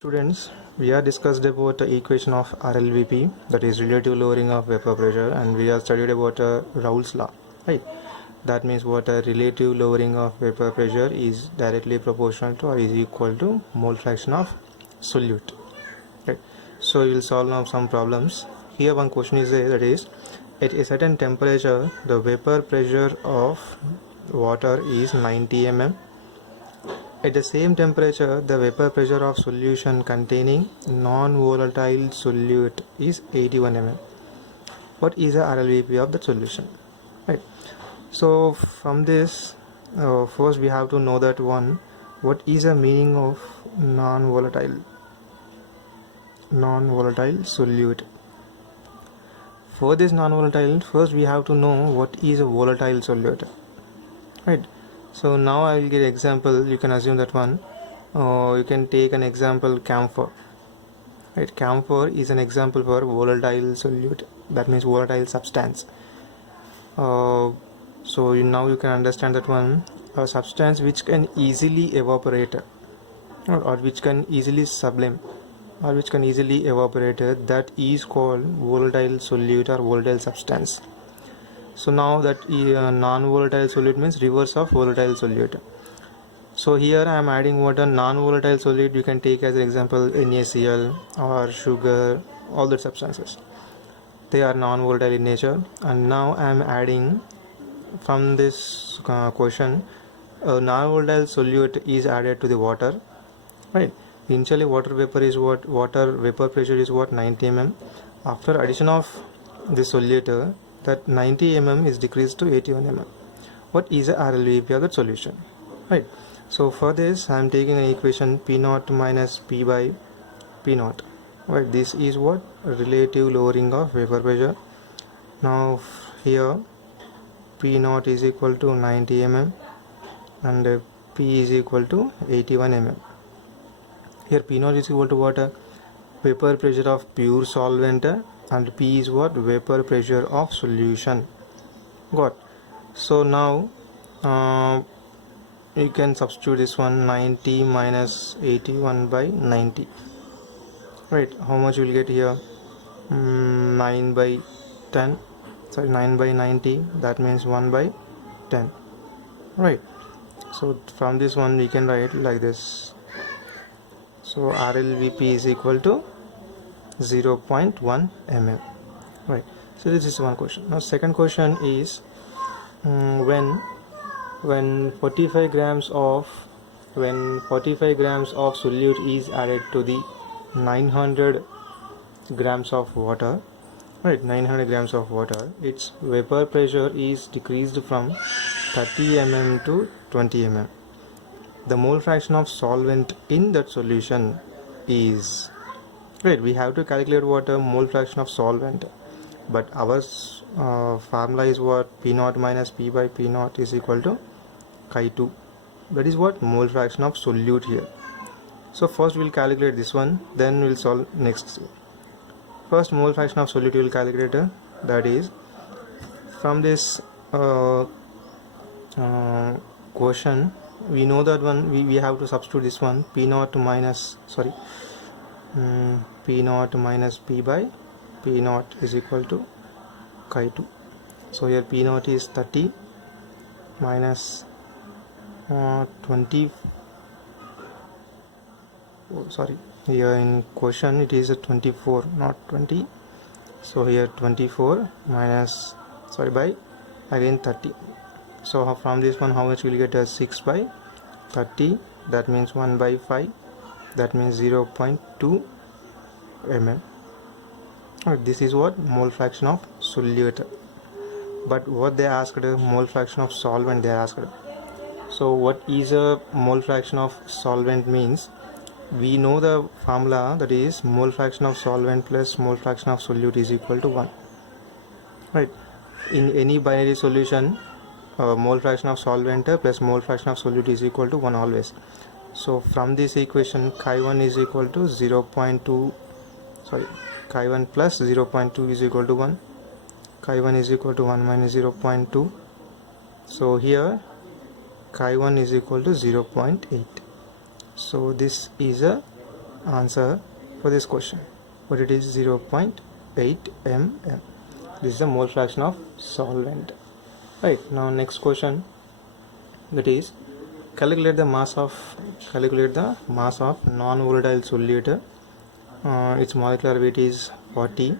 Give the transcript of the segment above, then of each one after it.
Students, we are discussed about the equation of RLVP, that is relative lowering of vapor pressure, and we have studied about Raoult's law, right? That means what a relative lowering of vapor pressure is directly proportional to or is equal to mole fraction of solute, right? So we will solve now some problems. Here one question is there, that is at a certain temperature the vapor pressure of water is 90 mm. At the same temperature, the vapor pressure of solution containing non-volatile solute is 81 mm. What is the RLVP of the solution? Right. So from this, first we have to know that one, what is the meaning of non-volatile solute? For this non-volatile, first we have to know what is a volatile solute. Right. So now I will give example. You can assume that one. You can take an example camphor. Right, camphor is an example for volatile solute. That means volatile substance. So now you can understand that one, a substance which can easily evaporate, or which can easily sublime, or which can easily evaporate, that is called volatile solute or volatile substance. So now that non-volatile solute means reverse of volatile solute. So here I am adding what a non-volatile solute you can take as an example NaCl or sugar, all the substances. They are non-volatile in nature, and now I am adding from this question a non-volatile solute is added to the water, right? Initially water vapor vapor pressure is 90 mm. After addition of the solute, that 90 mm is decreased to 81 mm. What is the RLVP of that solution, right? So for this I am taking an equation P naught minus P by P naught, right? This is what relative lowering of vapor pressure. Now here P naught is equal to 90 mm and P is equal to 81 mm. Here P naught is equal to what? Vapor pressure of pure solvent, and P is what? Vapor pressure of solution. Got. So now you can substitute this one, 90 minus 81 by 90, right? How much you will get here? 9 by 10, sorry, 9 by 90, that means 1 by 10, right? So from this one we can write like this. So RLVP is equal to 0.1 mm, right? So this is one question. Now second question is when 45 grams of solute is added to the 900 grams of water, right? 900 grams of water, its vapor pressure is decreased from 30 mm to 20 mm. The mole fraction of solvent in that solution is, right? We have to calculate what a mole fraction of solvent, but our formula is what? P naught minus P by P naught is equal to chi2. That is what? Mole fraction of solute here. So first we will calculate this one, then we will solve next. First mole fraction of solute we will calculate, that is from this question we know that one we have to substitute this one, P naught minus P naught minus P by P naught is equal to chi2. So here P naught is 30 minus 20, here in question it is a 24, not 20. So here 24 minus by again 30. So from this one how much will get? 6 by 30, that means 1 by 5, that means 0.2 mm. This is what? Mole fraction of solute. But what they asked, mole fraction of solvent they asked. So what is a mole fraction of solvent means? We know the formula, that is mole fraction of solvent plus mole fraction of solute is equal to 1, right? In any binary solution, mole fraction of solvent plus mole fraction of solute is equal to 1 always. So from this equation chi1 is equal to 0.2, chi1 plus 0.2 is equal to 1, chi1 is equal to 1 minus 0.2. So here chi1 is equal to 0.8. So this is a answer for this question, but it is 0.8 mm. This is the mole fraction of solvent. Right, now next question, that is calculate the mass of non-volatile solute. Its molecular weight is 40,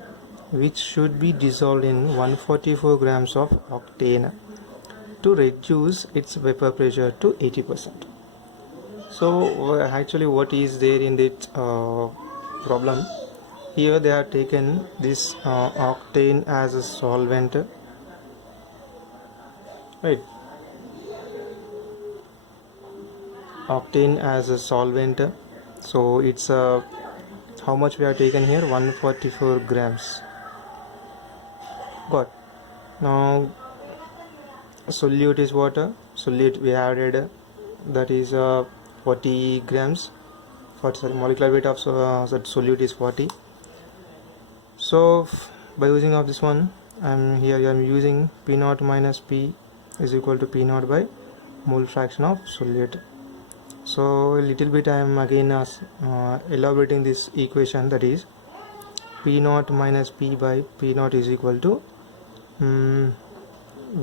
which should be dissolved in 144 grams of octane to reduce its vapor pressure to 80%. So actually what is there in that problem? Here they have taken this octane as a solvent, right? Octane as a solvent. So it's how much we have taken here? 144 grams. Got. Now solute is water. Solute we added, that is 40 grams. Molecular weight of that solute is 40. So by using of this one, I'm using P0 minus P is equal to P0 by mole fraction of solute. So a little bit I am again elaborating this equation, that is P0 minus P by P0 is equal to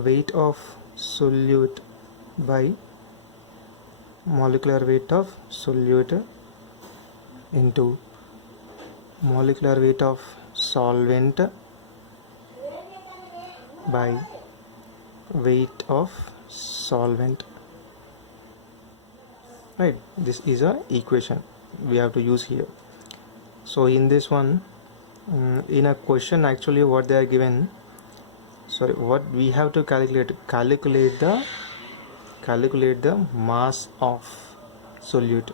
weight of solute by molecular weight of solute into molecular weight of solvent by weight of solvent. Right, this is a equation we have to use here. So in this one, in a question actually what they are given, what we have to calculate the mass of solute.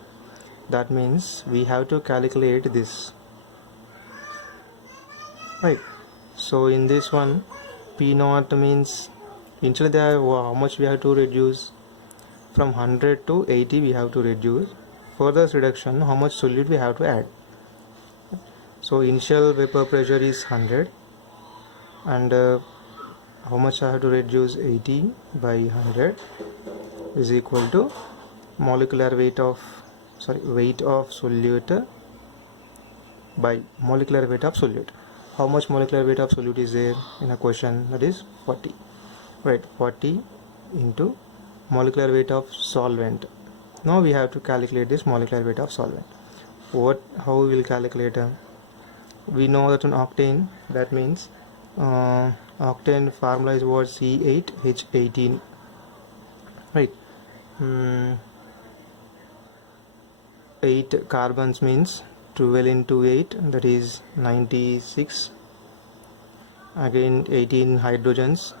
That means we have to calculate this, right? So in this one, P0 means initially there how much we have to reduce, from 100 to 80 we have to reduce. For this reduction, how much solute we have to add? So initial vapor pressure is 100, and how much I have to reduce? 80 by 100 is equal to molecular weight of solute by molecular weight of solute. How much molecular weight of solute is there in a question? That is 40, right? 40 into molecular weight of solvent. Now we have to calculate this molecular weight of solvent. How we will calculate? We know that an octane, that means octane formula is what? C8H18, right? 8 carbons means 12 into 8, that is 96. Again 18 hydrogens,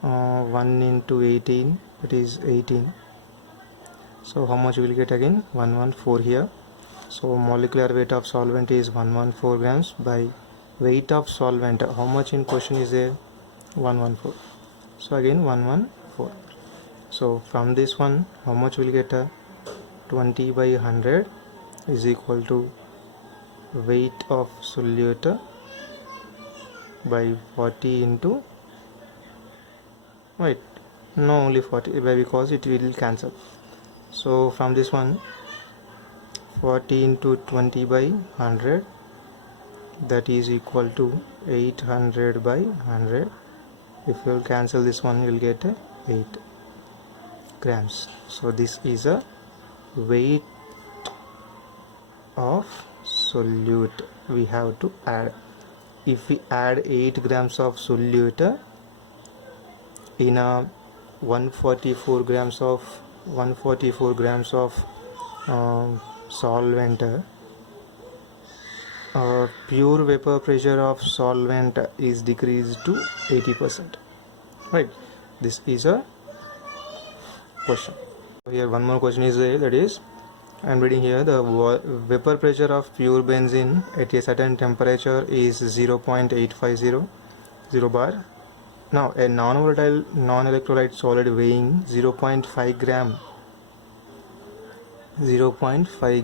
1 into 18, that is 18. So how much we will get again? 114 here. So molecular weight of solvent is 114 grams by weight of solvent. How much in question is there? 114. So again 114. So from this one, how much we will get? 20 by 100 is equal to weight of solute by 40 into, right? No, only 40, because it will cancel. So from this one, 40 into 20 by 100, that is equal to 800 by 100. If you will cancel this one, you will get 8 grams. So this is a weight of solute we have to add. If we add 8 grams of solute in a 144 grams of solvent, pure vapor pressure of solvent is decreased to 80%, right? This is a question. Here one more question is there, that is I am reading here, the vapor pressure of pure benzene at a certain temperature is 0.850 bar. Now a non-volatile non-electrolyte solid weighing 0.5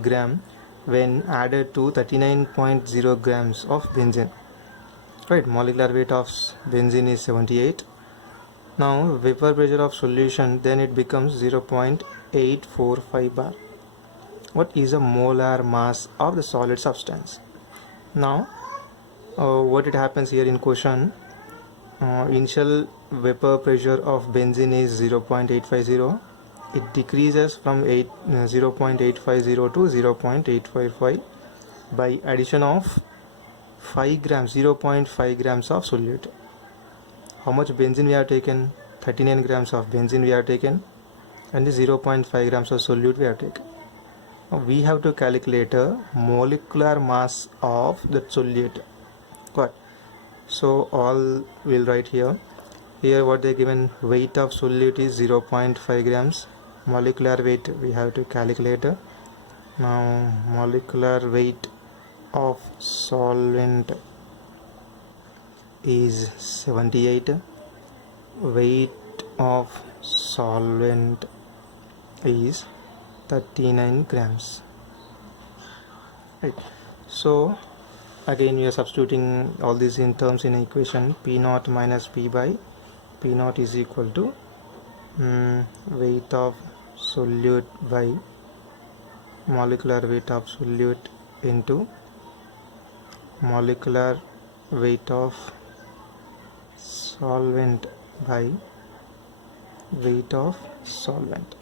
gram when added to 39.0 grams of benzene, right? Molecular weight of benzene is 78. Now vapor pressure of solution, then it becomes 0.845 bar. what is the molar mass of the solid substance. Now what it happens here in question, initial vapor pressure of benzene is 0.850. It decreases from 0.850 to 0.855 by addition of 5 grams, 0.5 grams of solute. How much benzene we have taken? 39 grams of benzene we have taken, and the 0.5 grams of solute we have taken. Now we have to calculate a molecular mass of the solute. Got. So all we'll write here. Here what they given, weight of solute is 0.5 grams. Molecular weight we have to calculate. Now molecular weight of solvent is 78. Weight of solvent is 39 grams. Right. So again we are substituting all these in terms in equation. P naught minus P by P naught is equal to weight of solute by molecular weight of solute into molecular weight of solvent by weight of solvent.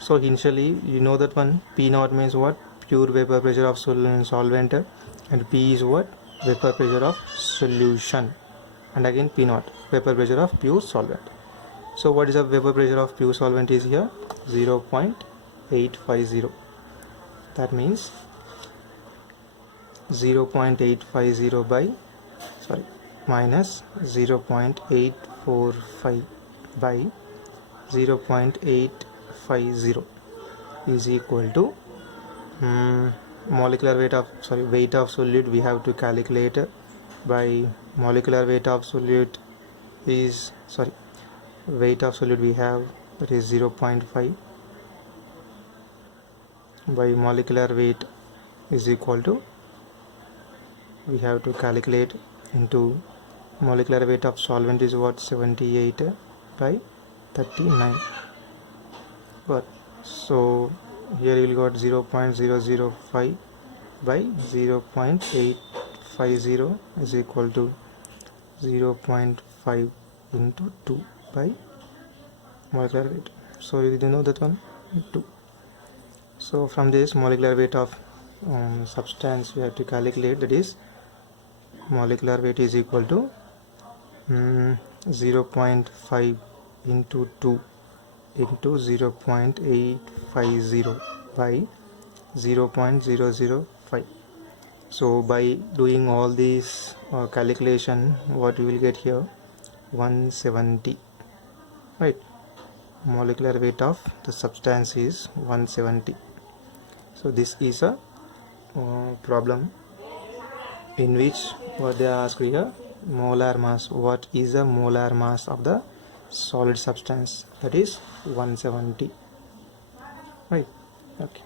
So initially you know that one, P naught means what? Pure vapor pressure of solvent, and P is what? Vapor pressure of solution, and again P naught, vapor pressure of pure solvent. So what is the vapor pressure of pure solvent is here? 0.850. that means 0.850 by minus 0.845 by 0.850 is equal to molecular weight of solute we have to calculate by molecular weight of solute is weight of solute we have, that is 0.5 by molecular weight is equal to, we have to calculate into molecular weight of solvent is what? 78 by 39. But so here you will got 0.005 by 0.850 is equal to 0.5 into 2 by molecular weight. So you know that one, 2. So from this molecular weight of substance we have to calculate, that is molecular weight is equal to 0.5 into 2 into 0.850 by 0.005. So by doing all these calculation, what we will get here? 170. Right, molecular weight of the substance is 170. So this is a problem in which what they ask here, molar mass, what is the molar mass of the solid substance, that is 170. Right. Okay.